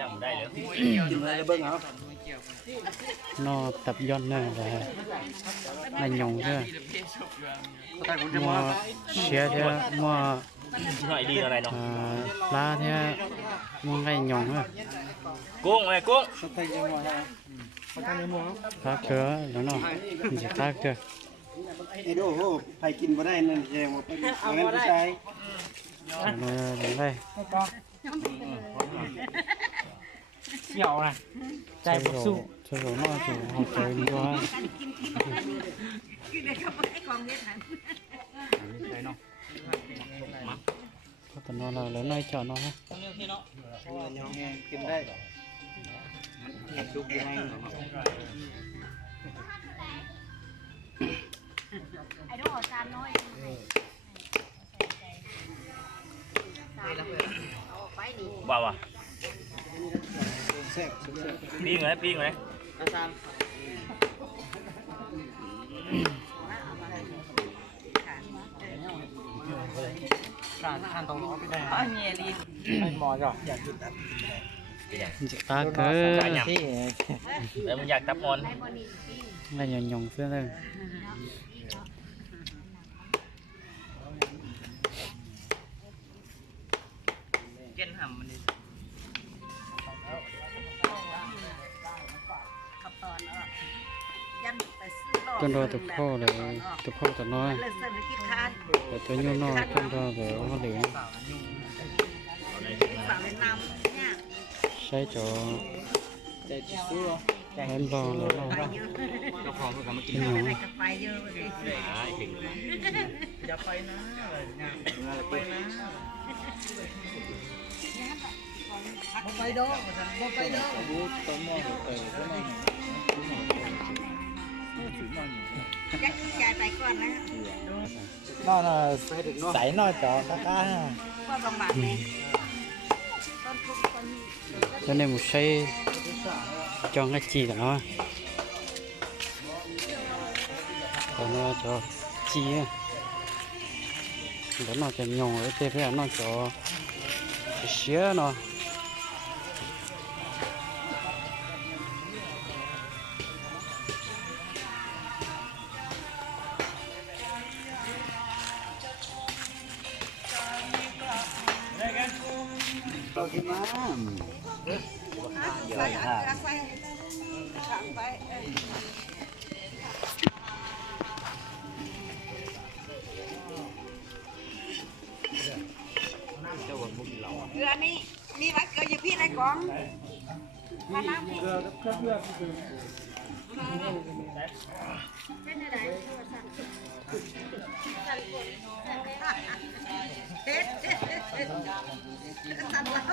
จำได้แล้วกินอะไรเบิ้งเอานอตับย้อนเนอเลยนายยงเถอะมัวเชียเถอะมัว หน่อยดีอะไรเนาะ ปลาเถอะมัวไงยงเถอะ กุ้งไงกุ้ง ปลาเกลือแล้วเนาะมันจะปลาเกลือ ไอ้ดูโหใครกินบ่ได้นั่นแสดงว่าเป็นงั้นผู้ชาย เลยไป เกี่ยวนะใจบุกสู้ ใช่หรอเนาะจะเอาใจดีกว่า คือเด็กเขาไปให้กองเวทหัน ก็ตอนนอนเราแล้วน้อยเจาะนอนฮะ กินได้สุกยังไง ไอ้ดอกจานน้อยเอาไปนี่ ว้าวอ่ะ แซ่บสุด ปิ้งไหมปิ้งไหม ทานตรงนี้ไม่ได้ เอาเงี้ยลี ไม่หมอจ้ะ อยากกินอัน มันจะปลาเกลือ ที่ แล้วมึงอยากตับมอน อะไรยงเสื้อเลย เกินหำมันนี่ ขับตอนแล้วยันไปซื้อ ต้นรอตัวพ่อเลยตัวพ่อตัวน้อย เลยเศรษฐกิจคาน แต่ตัวยุ่งนอกต้นรอเดี๋ยวเขาเหลือ ฝากเลยนำเนี่ย ใช้จอ ใจสู้ แอนบอลแล้วเรา ไปเยอะ เจ้าของเพิ่งมากิน อะไรก็ไปเยอะเลย อย่าไปนะไปนะไปดองไปดองรู้ต้นมอเตยก็ไม่ ยักษ์ใหญ่ไปก่อนนะ น่าใส่น้อยจอตะก้า ก็บางบาทเลยต้นทุนต้น cho nên một xây cho cái chi của nó còn nó cho chi á đó nó cho nhỏ cái tép cái nó cho xía nóเรากินน้ ใส่อัดใส่ขังไปเกลือนี่มีไว้เกลืออยู่พี่ในกล่องมาน้ำพี่เป็นอะไรเฮ็ดสั่นแล้ว